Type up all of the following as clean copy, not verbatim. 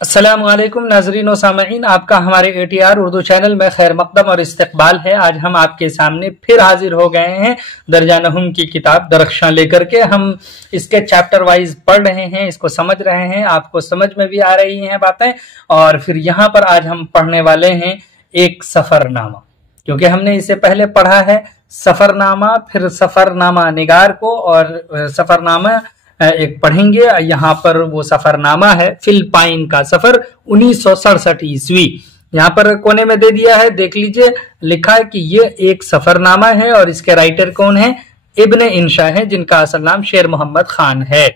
السلام علیکم ناظرین و سامعین، آپ کا ہمارے ATR اردو چینل میں خیر مقدم اور استقبال ہے۔ آج ہم آپ کے سامنے پھر حاضر ہو گئے ہیں درجہ نہم کی کتاب درخشاں لے کر کے۔ ہم اس کے چیپٹر وائز پڑھ رہے ہیں، اس کو سمجھ رہے ہیں، آپ کو سمجھ میں بھی آ رہی ہیں باتیں، اور پھر یہاں پر آج ہم پڑھنے والے ہیں ایک سفر نامہ، کیونکہ ہم نے اسے پہلے پڑھا ہے سفر نامہ، پھر سفر نامہ نگار کو، اور سفر نامہ ایک پڑھیں گے۔ یہاں پر وہ سفر نامہ ہے فلپائن کا سفر 1967 عیسوی، یہاں پر کونے میں دے دیا ہے، دیکھ لیجئے، لکھا ہے کہ یہ ایک سفر نامہ ہے، اور اس کے رائٹر کون ہیں؟ ابن انشا ہے، جن کا اصل نام شیر محمد خان ہے۔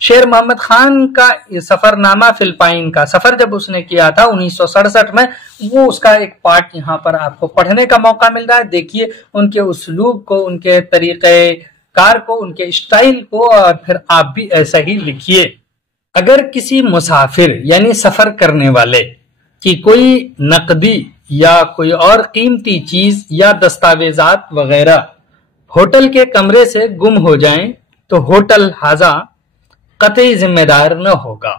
شیر محمد خان کا سفر نامہ فلپائن کا سفر جب اس نے کیا تھا 1967 میں، وہ اس کا ایک پارٹ یہاں پر آپ کو پڑھنے کا موقع مل رہا ہے۔ دیکھیے ان کے اسلوب کو، ان کے طریقے کار کو، ان کے اسٹائل کو، اور پھر آپ بھی ایسا ہی لکھیے۔ اگر کسی مسافر یعنی سفر کرنے والے کی کوئی نقدی یا کوئی اور قیمتی چیز یا دستاویزات وغیرہ ہوٹل کے کمرے سے گم ہو جائیں تو ہوٹل ہاذا قطعی ذمہ دار نہ ہوگا۔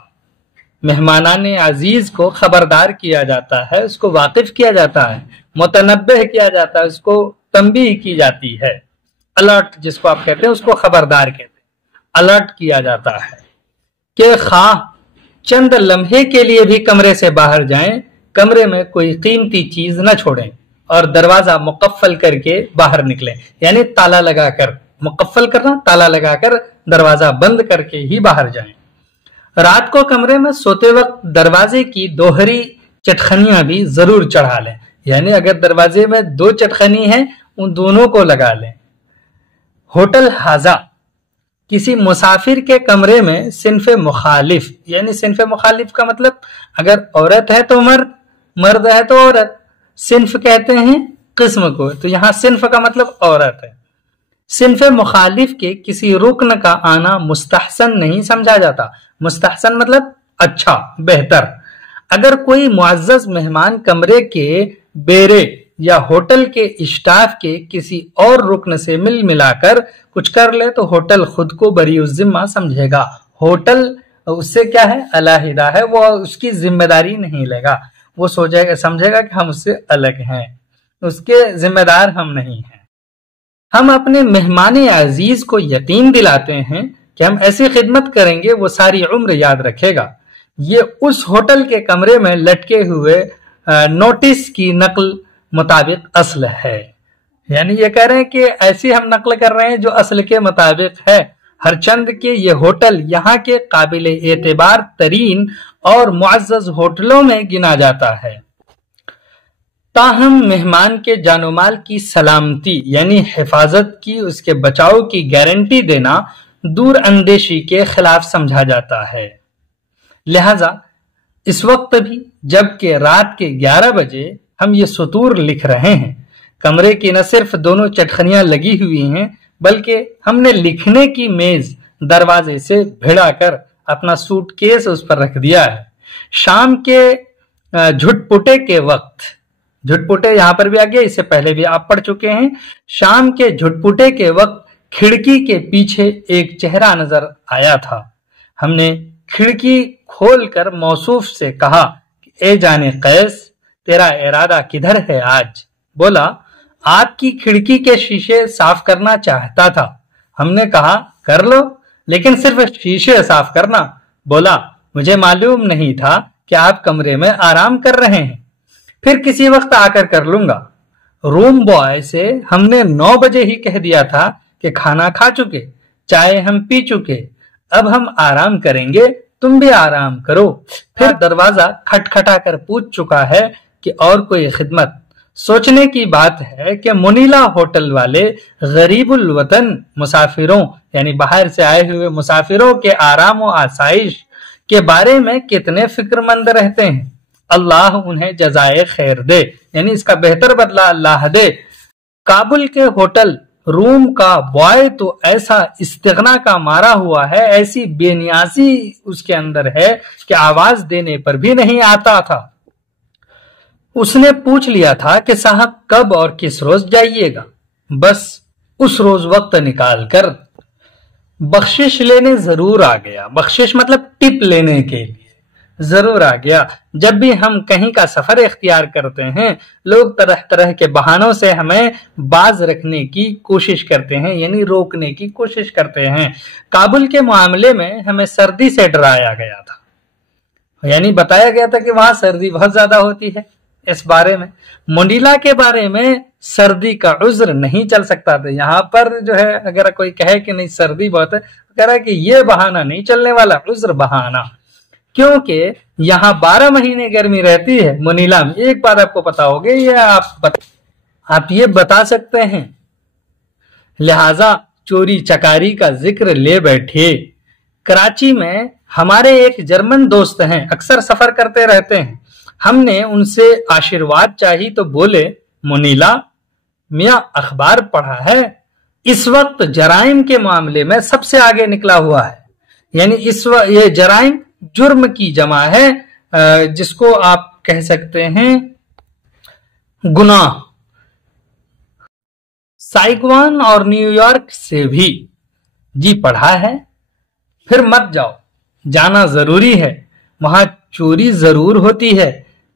مہمانان عزیز کو خبردار کیا جاتا ہے، اس کو واقف کیا جاتا ہے، متنبہ کیا جاتا ہے، اس کو تنبیہ کی جاتی ہے۔ الرٹ جس کو آپ کہتے ہیں، اس کو خبردار کہتے ہیں، الرٹ کیا جاتا ہے کہ خواہ چند لمحے کے لیے بھی کمرے سے باہر جائیں، کمرے میں کوئی قیمتی چیز نہ چھوڑیں اور دروازہ مقفل کر کے باہر نکلیں، یعنی تالا لگا کر، مقفل کرنا، تالا لگا کر دروازہ بند کر کے ہی باہر جائیں۔ رات کو کمرے میں سوتے وقت دروازے کی دوہری چٹخنیاں بھی ضرور چڑھا لیں، یعنی اگر دروازے میں دو چٹخنی ہیں ان دونوں کو لگا لیں۔ ہوٹل ہاذا کسی مسافر کے کمرے میں صنف مخالف، یعنی صنف مخالف کا مطلب اگر عورت ہے تو مرد، مرد ہے تو عورت، صنف کہتے ہیں قسم کو، تو یہاں صنف کا مطلب عورت ہے۔ صنف مخالف کے کسی رکن کا آنا مستحسن نہیں سمجھا جاتا۔ مستحسن مطلب اچھا، بہتر۔ اگر کوئی معزز مہمان کمرے کے بیرے یا ہوٹل کے اسٹاف کے کسی اور رکن سے مل ملا کر کچھ کر لے تو ہوٹل خود کو بری الذمہ سمجھے گا۔ ہوٹل اس سے کیا ہے؟ علیحدہ ہے، وہ اس کی ذمہ داری نہیں لے گا، وہ سمجھے گا کہ ہم اس سے الگ ہیں، اس کے ذمہ دار ہم نہیں ہیں۔ ہم اپنے مہمان عزیز کو یقین دلاتے ہیں کہ ہم ایسی خدمت کریں گے وہ ساری عمر یاد رکھے گا۔ یہ اس ہوٹل کے کمرے میں لٹکے ہوئے نوٹس کی نقل مطابق اصل ہے، یعنی یہ کہہ رہے ہیں کہ ایسی ہم نقل کر رہے ہیں جو اصل کے مطابق ہے، ہر چند کے یہ ہوٹل یہاں کے قابل اعتبار ترین اور معزز ہوٹلوں میں گنا جاتا ہے۔ تاہم مہمان کے جان و مال کی سلامتی یعنی حفاظت کی، اس کے بچاؤ کی گارنٹی دینا دور اندیشی کے خلاف سمجھا جاتا ہے۔ لہذا اس وقت بھی جبکہ رات کے 11 بجے ہم یہ سطور لکھ رہے ہیں، کمرے کی نہ صرف دونوں چٹخنیاں لگی ہوئی ہیں بلکہ ہم نے لکھنے کی میز دروازے سے بھڑا کر اپنا سوٹ کیس اس پر رکھ دیا ہے۔ شام کے جھٹپٹے کے وقت، جھٹپٹے یہاں پر بھی آ گیا، اس سے پہلے بھی آپ پڑھ چکے ہیں، شام کے جھٹپٹے کے وقت کھڑکی کے پیچھے ایک چہرہ نظر آیا تھا۔ ہم نے کھڑکی کھول کر موصوف سے کہا کہ اے جان قیس، تیرا ارادہ کدھر ہے آج؟ بولا آپ کی کھڑکی کے شیشے صاف کرنا چاہتا تھا۔ ہم نے کہا کر لو، لیکن صرف شیشے صاف کرنا۔ بولا مجھے معلوم نہیں تھا کہ آپ کمرے میں آرام کر رہے ہیں، پھر کسی وقت آ کر کر لوں گا۔ روم بوائے سے ہم نے 9 بجے ہی کہہ دیا تھا کہ کھانا کھا چکے، چائے ہم پی چکے، اب ہم آرام کریں گے، تم بھی آرام کرو۔ پھر دروازہ کھٹکھٹا کر پوچھ چکا ہے کہ اور کوئی خدمت۔ سوچنے کی بات ہے کہ منیلا ہوٹل والے غریب الوطن مسافروں یعنی باہر سے آئے ہوئے مسافروں کے آرام و آسائش کے بارے میں کتنے فکر مند رہتے ہیں۔ اللہ انہیں جزائے خیر دے، یعنی اس کا بہتر بدلہ اللہ دے۔ کابل کے ہوٹل روم کا بوائے تو ایسا استغنا کا مارا ہوا ہے، ایسی بے نیازی اس کے اندر ہے کہ آواز دینے پر بھی نہیں آتا تھا۔ اس نے پوچھ لیا تھا کہ صاحب کب اور کس روز جائیے گا، بس اس روز وقت نکال کر بخشش لینے ضرور آ گیا۔ بخشش مطلب ٹپ لینے کے لیے، ضرور آ گیا۔ جب بھی ہم کہیں کا سفر اختیار کرتے ہیں لوگ طرح طرح کے بہانوں سے ہمیں باز رکھنے کی کوشش کرتے ہیں، یعنی روکنے کی کوشش کرتے ہیں۔ کابل کے معاملے میں ہمیں سردی سے ڈرایا گیا تھا، یعنی بتایا گیا تھا کہ وہاں سردی بہت زیادہ ہوتی ہے۔ اس بارے میں منیلا کے بارے میں سردی کا عذر نہیں چل سکتا تھا۔ یہاں پر جو ہے اگر کوئی کہے کہ نہیں سردی بہت ہے، کہہ رہا ہے کہ یہ بہانہ نہیں چلنے والا، عذر بہانہ، کیونکہ یہاں 12 مہینے گرمی رہتی ہے منیلا میں۔ ایک بات آپ کو پتا ہوگی، یہ آپ یہ بتا سکتے ہیں، لہذا چوری چکاری کا ذکر لے بیٹھے۔ کراچی میں ہمارے ایک جرمن دوست ہیں، اکثر سفر کرتے رہتے ہیں۔ ہم نے ان سے آشیرواد چاہی تو بولے، منیلا میاں اخبار پڑھا ہے، اس وقت جرائم کے معاملے میں سب سے آگے نکلا ہوا ہے، یعنی اس وقت یہ جرائم جرم کی جمع ہے، جس کو آپ کہہ سکتے ہیں گناہ۔ سائیگوان اور نیو یارک سے بھی جی پڑھا ہے، پھر مت جاؤ، جانا ضروری ہے، وہاں چوری ضرور ہوتی ہے،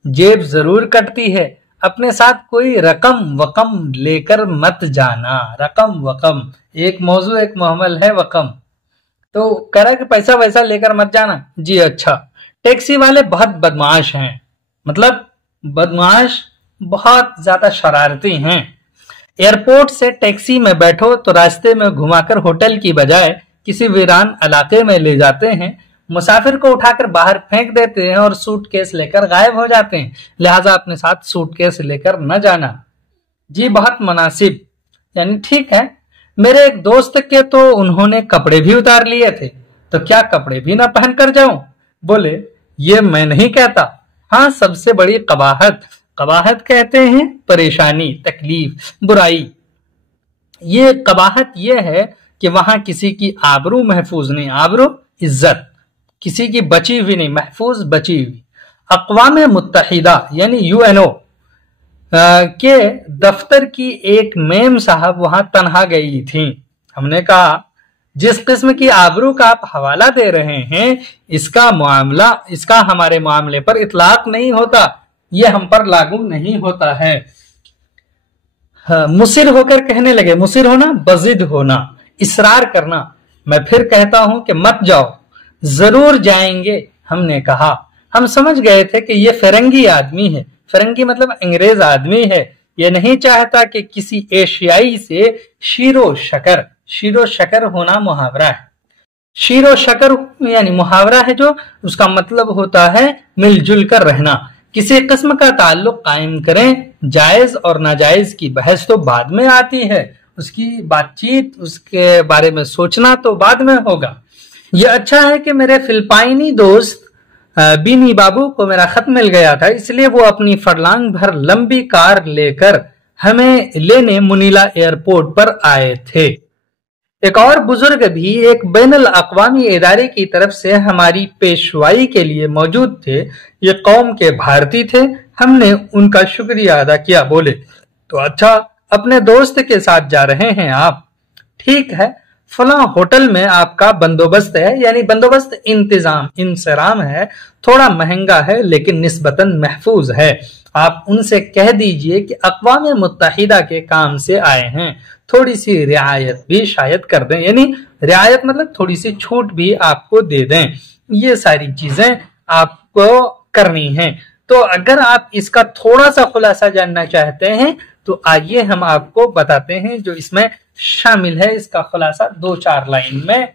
جیب ضرور کٹتی ہے، اپنے ساتھ کوئی رقم وقم لے کر مت جانا۔ رقم وقم ایک موضوع ایک محمل ہے، وقم تو کہہ رہا ہے کہ پیسہ ویسا لے کر مت جانا۔ جی اچھا، ٹیکسی والے بہت بدمعاش ہیں، مطلب بدمعاش بہت زیادہ شرارتی ہیں۔ ایئرپورٹ سے ٹیکسی میں بیٹھو تو راستے میں گھما کر ہوٹل کی بجائے کسی ویران علاقے میں لے جاتے ہیں، مسافر کو اٹھا کر باہر پھینک دیتے ہیں اور سوٹ کیس لے کر غائب ہو جاتے ہیں، لہٰذا اپنے ساتھ سوٹ کیس لے کر نہ جانا۔ جی بہت مناسب، یعنی ٹھیک ہے۔ میرے ایک دوست کے تو انہوں نے کپڑے بھی اتار لیے تھے، تو کیا کپڑے بھی نہ پہن کر جاؤں؟ بولے یہ میں نہیں کہتا، ہاں سب سے بڑی قباحت کہتے ہیں پریشانی، تکلیف، برائی۔ یہ قباحت یہ ہے کہ وہاں کسی کی آبرو محفوظ نہیں، آبرو عزت کسی کی بچی ہوئی نہیں، محفوظ بچی ہوئی۔ اقوام متحدہ یعنی UNO کے دفتر کی ایک میم صاحب وہاں تنہا گئی تھیں۔ ہم نے کہا جس قسم کی آبرو کا آپ حوالہ دے رہے ہیں اس کا ہمارے معاملے پر اطلاق نہیں ہوتا، یہ ہم پر لاگو نہیں ہوتا ہے۔ مصر ہو کر کہنے لگے، مصر ہونا بضد ہونا، اصرار کرنا۔ میں پھر کہتا ہوں کہ مت جاؤ، ضرور جائیں گے۔ ہم نے کہا ہم سمجھ گئے تھے کہ یہ فرنگی آدمی ہے، فرنگی مطلب انگریز آدمی ہے، یہ نہیں چاہتا کہ کسی ایشیائی سے شیر و شکر ہونا محاورہ ہے۔ شیر و شکر یعنی محاورہ ہے جو اس کا مطلب ہوتا ہے مل جل کر رہنا، کسی قسم کا تعلق قائم کریں۔ جائز اور ناجائز کی بحث تو بعد میں آتی ہے، اس کی بات چیت، اس کے بارے میں سوچنا تو بعد میں ہوگا۔ یہ اچھا ہے کہ میرے فلپائنی دوست بینی بابو کو میرا خط مل گیا تھا، اس لیے وہ اپنی فرلانگ بھر لمبی کار لے کر ہمیں لینے منیلا ایئرپورٹ پر آئے تھے۔ ایک اور بزرگ بھی ایک بین الاقوامی ادارے کی طرف سے ہماری پیشوائی کے لیے موجود تھے، یہ قوم کے بھارتی تھے۔ ہم نے ان کا شکریہ ادا کیا، بولے تو اچھا اپنے دوست کے ساتھ جا رہے ہیں آپ؟ ٹھیک ہے، فلاں ہوٹل میں آپ کا بندوبست ہے، یعنی بندوبست انصرام ہے، تھوڑا مہنگا ہے لیکن نسبتاً محفوظ ہے۔ آپ ان سے کہہ دیجئے کہ اقوام متحدہ کے کام سے آئے ہیں، تھوڑی سی رعایت بھی شاید کر دیں، یعنی رعایت مطلب تھوڑی سی چھوٹ بھی آپ کو دے دیں۔ یہ ساری چیزیں آپ کو کرنی ہیں۔ تو اگر آپ اس کا تھوڑا سا خلاصہ جاننا چاہتے ہیں تو آئیے ہم آپ کو بتاتے ہیں جو اس میں شامل ہے۔ اس کا خلاصہ 2-4 لائن میں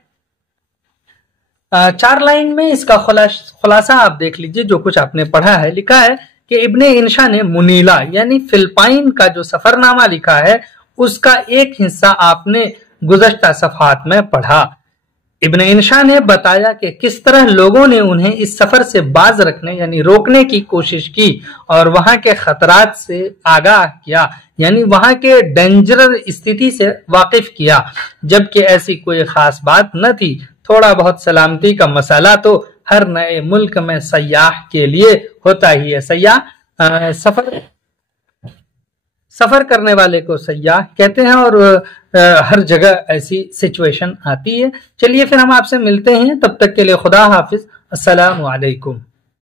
4 لائن میں اس کا خلاصہ آپ دیکھ لیجئے جو کچھ آپ نے پڑھا ہے۔ لکھا ہے کہ ابن انشا نے منیلا یعنی فلپائن کا جو سفر نامہ لکھا ہے اس کا ایک حصہ آپ نے گزشتہ صفحات میں پڑھا۔ ابن انشا نے بتایا کہ کس طرح لوگوں نے انہیں اس سفر سے باز رکھنے یعنی روکنے کی کوشش کی اور وہاں کے خطرات سے آگاہ کیا، یعنی وہاں کے ڈینجرس استھتی سے واقف کیا، جبکہ ایسی کوئی خاص بات نہ تھی۔ تھوڑا بہت سلامتی کا مسئلہ تو ہر نئے ملک میں سیاح کے لیے ہوتا ہی ہے۔ سیاح سفر کرنے والے کو سیاح کہتے ہیں اور ہر جگہ ایسی سچویشن آتی ہے۔ چلیے پھر ہم آپ سے ملتے ہیں، تب تک کے لیے خدا حافظ، السلام علیکم۔